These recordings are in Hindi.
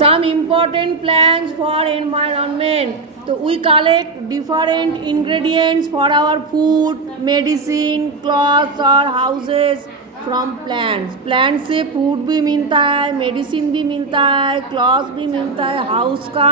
some important plants for environment. So we collect different ingredients for our food, medicine, clothes or houses from plants. Plants से food भी मिलता है, medicine भी मिलता है, clothes भी मिलता है, house का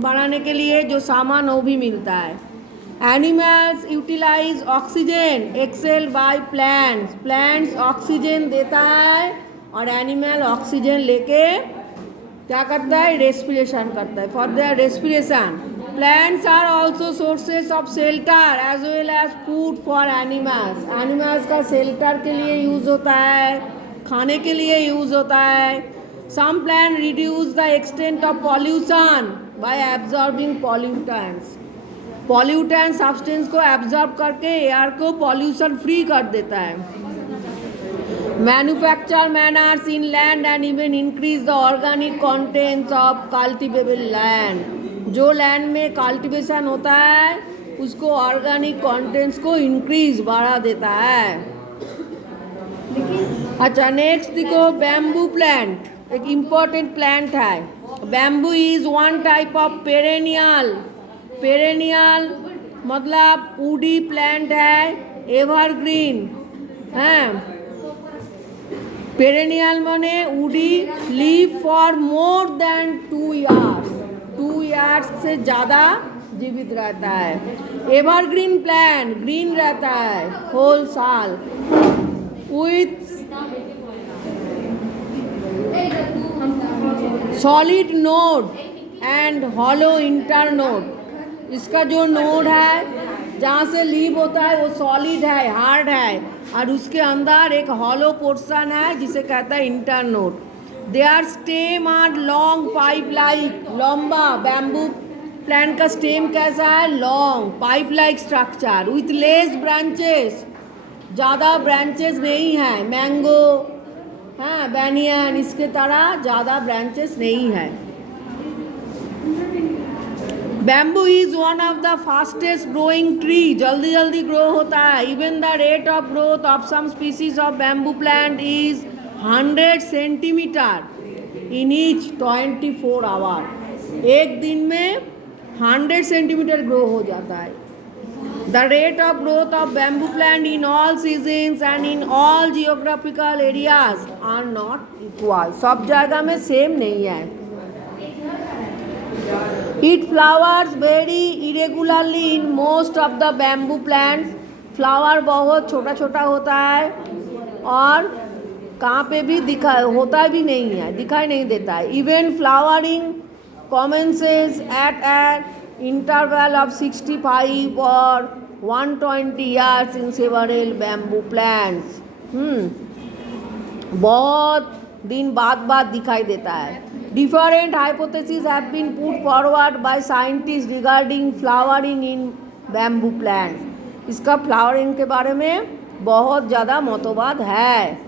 बनाने के लिए जो सामान वो भी मिलता है. Animals utilize oxygen exhaled by plants. Plants oxygen देता है और animal oxygen लेके क्या करता है, रेस्पिरेशन करता है. For their respiration plants are also sources of shelter as well as food for animals. Animals का शेल्टर के लिए यूज़ होता है, खाने के लिए यूज़ होता है. Some plant reduce the extent of pollution by absorbing pollutants. Pollutant substance को एब्जॉर्ब करके एयर को पॉल्यूशन फ्री कर देता है. Manufacture manners in land and even increase the organic contents of cultivable land. जो लैंड में कल्टिवेशन होता है उसको ऑर्गेनिक कंटेंट्स को इंक्रीज बढ़ा देता है. अच्छा नेक्स्ट देखो बैम्बू प्लांट. एक इम्पोर्टेंट प्लांट है. Bamboo is one type of perennial. Perennial मतलब वुडी प्लांट है, एवरग्रीन है. पेरेनियल माने woody live for more than 2 years. 2 years से ज़्यादा जीवित रहता है. एवरग्रीन प्लांट ग्रीन रहता है होल साल with solid node and hollow internode. इसका जो नोड है जहाँ से लीव होता है वो सॉलिड है, हार्ड है, और उसके अंदर एक हॉलो पोर्शन है जिसे कहता है internode. Their stem are long pipe like. लंबा बैम्बू प्लांट का स्टेम कैसा है, long pipe like structure with less branches. ज़्यादा ब्रांचेस नहीं है. मैंगो हाँ बैनियन इसके तरह ज़्यादा ब्रांचेस नहीं है. Bamboo is one of the fastest growing tree. जल्दी जल्दी ग्रो होता है. Even the rate of growth of some species of bamboo plant is 100 centimetre in each 24 hour. एक दिन में 100 सेंटीमीटर ग्रो हो जाता है. The rate of growth of bamboo plant in all seasons and in all geographical areas are not equal. सब जगह में सेम नहीं है. It flowers very irregularly in most of the bamboo plants. Flower बहुत छोटा छोटा होता है और कहाँ पे भी दिखाई होता भी नहीं है, दिखाई नहीं देता है. Even flowering commences at an interval of 65 or 120 years in several bamboo plants. बहुत दिन बाद दिखाई देता है. Different hypotheses have been put forward by scientists regarding flowering in bamboo plants. इसका फ्लावरिंग के बारे में बहुत ज़्यादा मतवाद है.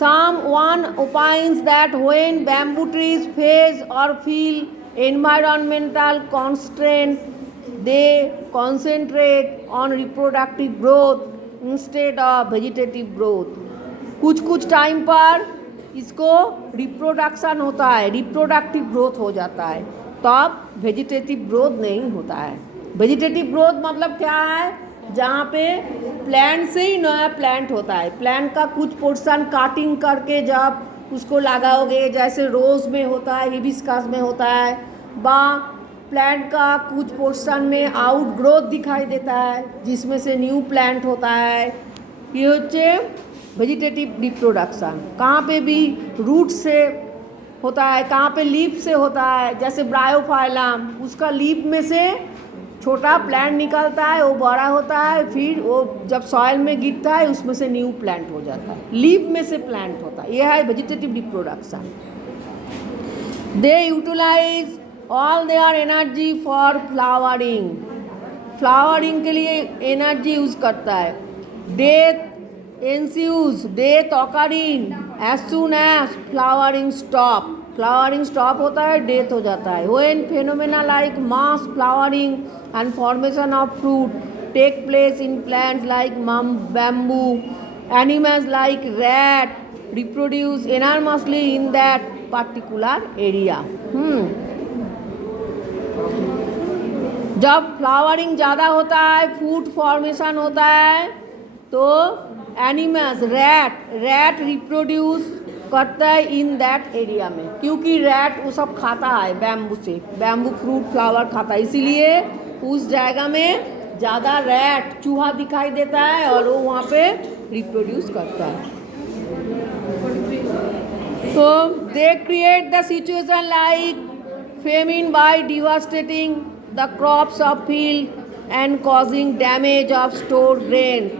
Someone opines that when bamboo trees face or feel environmental constraint, they concentrate on reproductive growth instead of vegetative growth. कुछ टाइम पर इसको रिप्रोडक्शन होता है, रिप्रोडक्टिव ग्रोथ हो जाता है, तब वेजिटेटिव ग्रोथ नहीं होता है. वेजिटेटिव ग्रोथ मतलब क्या है, जहाँ पे प्लांट से ही नया प्लांट होता है. प्लांट का कुछ पोर्शन काटिंग करके जब उसको लगाओगे, जैसे रोज़ में होता है, हिबिस्कस में होता है, बा प्लांट का कुछ पोर्शन में आउट ग्रोथ दिखाई देता है जिसमें से न्यू प्लांट होता है. ये होचे वेजिटेटिव रिप्रोडक्शन. कहाँ पे भी रूट से होता है, कहाँ पे लीफ से होता है, जैसे ब्रायोफाइलम, उसका लीफ में से छोटा प्लांट निकलता है, वो बड़ा होता है, फिर वो जब सॉइल में गिरता है उसमें से न्यू प्लांट हो जाता है. लीफ में से प्लांट होता है. यह है vegetative reproduction. They utilise all their energy for flowering. Flowering के लिए एनर्जी यूज़ करता है. Death ensues, death occurring as soon as flowering stop. Flowering stop होता है, death हो जाता है. When phenomena like mass flowering and formation of fruit take place in plants like bamboo, animals like rat reproduce enormously in that particular area. जब फ्लावरिंग ज़्यादा होता है, फूड फॉर्मेशन होता है, तो एनिमल्स रैट रिप्रोड्यूस करता है इन दैट एरिया में, क्योंकि रैट वो सब खाता है बैम्बू से, बैम्बू फ्रूट फ्लावर खाता है, इसीलिए उस जगह में ज़्यादा रैट चूहा दिखाई देता है और वो वहाँ पे रिप्रोड्यूस करता है. तो they create the situation like famine by devastating the crops of field and causing damage of store grain.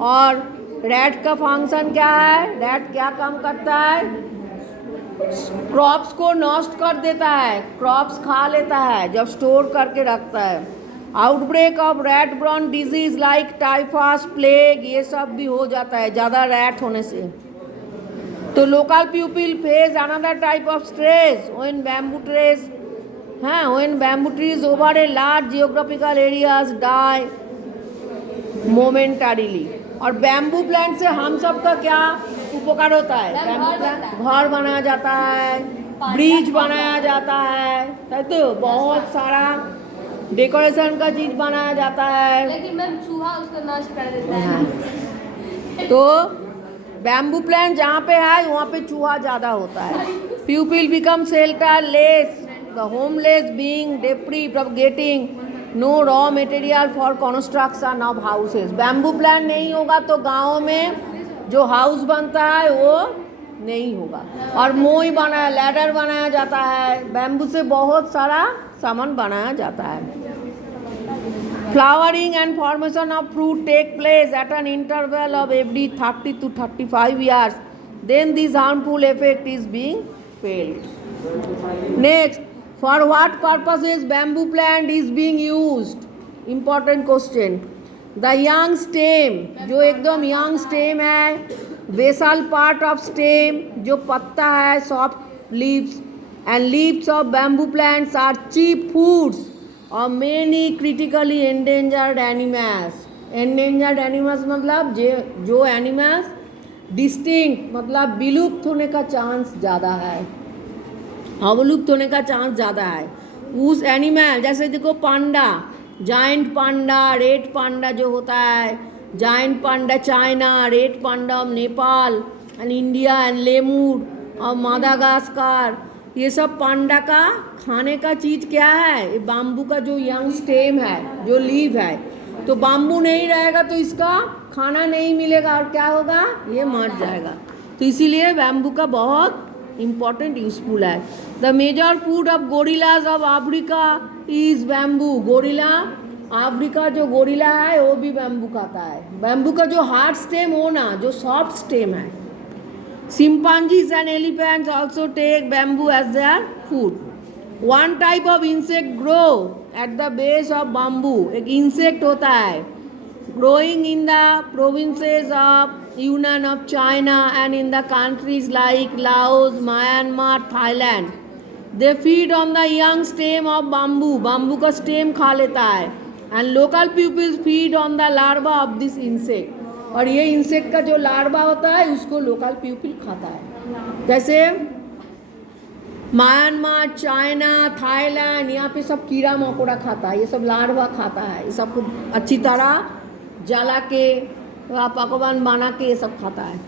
और रैट का फंक्शन क्या है? रैट क्या काम करता है? क्रॉप्स को नष्ट कर देता है, क्रॉप्स खा लेता है जब स्टोर करके रखता है. Outbreak of rat borne disease like typhus, plague, ये सब भी हो जाता है ज़्यादा रैट होने से. तो local people face another type of stress when bamboo trees over a large geographical areas die momentarily. और बैम्बू प्लांट से हम सब का क्या उपकार होता है? बैम्बू प्लांट घर बनाया जाता है, ब्रिज बनाया जाता है, तो बहुत सारा डेकोरेशन का चीज बनाया जाता है. लेकिन मैम चूहा उसको नष्ट कर देता है. तो बैम्बू प्लांट जहाँ पे है वहाँ पे चूहा ज़्यादा होता है. People become shelter less, the homeless being deprived of getting no raw material for construction of houses. Bamboo plant नहीं होगा तो गाँव में जो हाउस बनता है वो नहीं होगा. और मोई बनाया, लैडर बनाया जाता है, बैम्बू से बहुत सारा सामान बनाया जाता है. Flowering and formation of fruit take place at an interval of every 30 to 35 years. Then this harmful effect is being felt. Next, for what purposes bamboo plant is being used? Important question. The young stem, जो एकदम young stem है, basal part of stem, जो पत्ता है, soft leaves and leaves of bamboo plants are chief foods और many critically endangered animals. Endangered animals मतलब जो animals distinct मतलब विलुप्त होने का चांस ज़्यादा है, अवलुप्त होने का चांस ज़्यादा है. उस एनिमल जैसे देखो पांडा, जाइंट पांडा, रेड पांडा जो होता है, giant panda China, red panda of Nepal and India and lemur और मादागास्कर, ये सब पांडा का खाने का चीज़ क्या है? ये बाम्बू का जो यंग स्टेम है, जो लीव है. तो बाम्बू नहीं रहेगा तो इसका खाना नहीं मिलेगा और क्या होगा? ये मर जाएगा. तो इसीलिए बैम्बू का बहुत इम्पोर्टेंट यूजफुल है. The major food of gorillas of Africa is bamboo. Gorilla Africa जो गोरिल्ला है वो भी बैम्बू खाता है. बैम्बू का जो हार्ड स्टेम हो ना, जो सॉफ्ट स्टेम है. Chimpanzees and elephants also take bamboo as their food. One type of insect grow at the base of bamboo. एक insect होता है growing in the provinces of Yunnan of China and in the countries like Laos, Myanmar, Thailand. They feed on the young stem of bamboo. bamboo का stem खा लेता है. And local pupils feed on the larva of this insect. और ये इंसेक्ट का जो लार्वा होता है उसको लोकल पीपल खाता है. जैसे म्यांमार, चाइना, थाईलैंड, यहाँ पे सब कीड़ा मकोड़ा खाता है, ये सब लार्वा खाता है. ये सब अच्छी तरह जला के पकवान बना के ये सब खाता है.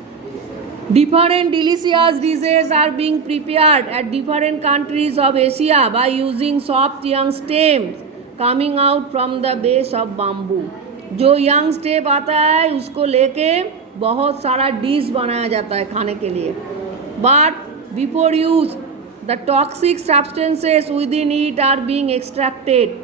Different delicious dishes are being prepared at different countries of Asia by using soft young stems coming out from the base of bamboo. जो यंग स्टेप आता है उसको लेके बहुत सारा डिश बनाया जाता है खाने के लिए. But before use the toxic substances within it are being extracted.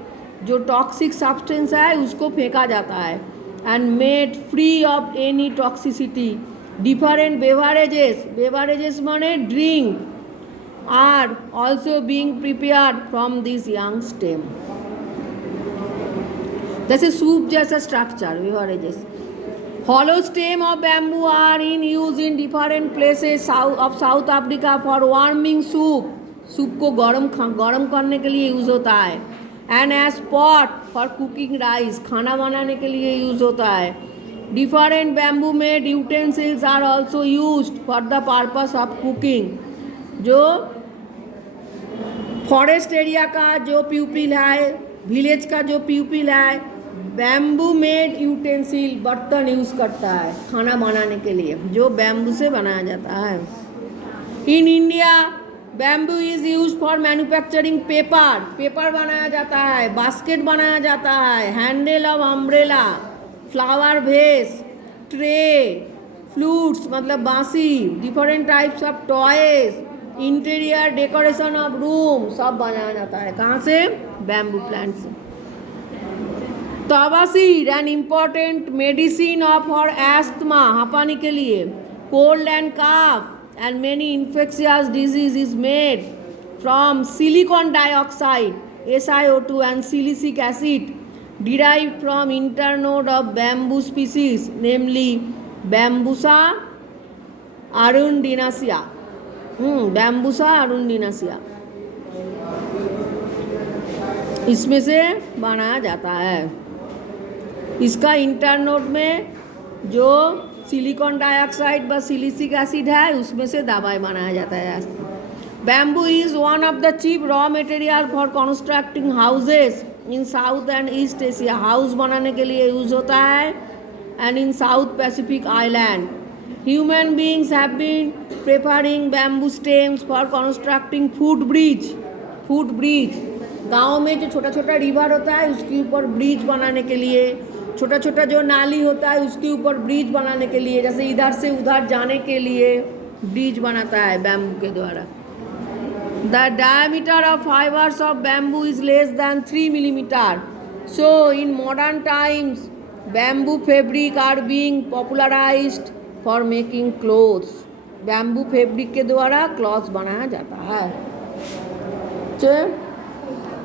जो टॉक्सिक सब्सटेंस है उसको फेंका जाता है and made free of any toxicity. Different beverages माने drink are also being prepared from this young stem. जैसे सूप जैसा structure beverages. Hollow stem of bamboo are in use in different places of South Africa for warming soup. Soup को गर्म करने के लिए यूज़ होता है. And as pot for cooking rice, खाना बनाने के लिए यूज़ होता है. Different bamboo made utensils are also used for the purpose of cooking. जो फॉरेस्ट एरिया का जो पीपल है, विलेज का जो पीपल है, बैम्बू मेड यूटेंसिल बर्तन यूज़ करता है खाना बनाने के लिए, जो बैम्बू से बनाया जाता है। In India bamboo is use for manufacturing paper, paper बनाया जाता है, बास्केट बनाया जाता है, handle of umbrella, flower vase, tray, flutes मतलब बांसी, different types of toys, interior decoration of room, सब बनाया जाता है कहाँ से? बैम्बू प्लांट से। तवा seed an important medicine of for asthma, हांपानी के लिए, cold and cough and many infectious disease is made from silicon dioxide, SiO2 and silicic acid derived from internode of bamboo species, namely Bambusa arundinacea. Bambusa arundinacea इसमें से बनाया जाता है। इसका इंटरनोड में जो सिलिकॉन डाइऑक्साइड व सिलिसिक एसिड है उसमें से दवाई बनाया जाता है। Bamboo is one of the cheap raw material for constructing houses in south and east Asia, house बनाने के लिए यूज़ होता है and in South Pacific island. Human beings have been preparing bamboo stems for constructing foot bridge, foot bridge गाँव में जो छोटा छोटा रिवर होता है उसके ऊपर ब्रिज बनाने के लिए, छोटा छोटा जो नाली होता है उसके ऊपर ब्रिज बनाने के लिए, जैसे इधर से उधर जाने के लिए ब्रिज बनाता है बैम्बू के द्वारा। The diameter of fibres of bamboo is less than 3 millimetre. So in modern times bamboo fabric are being popularised for making clothes, bamboo fabric के द्वारा क्लॉथ्स बनाया जाता है।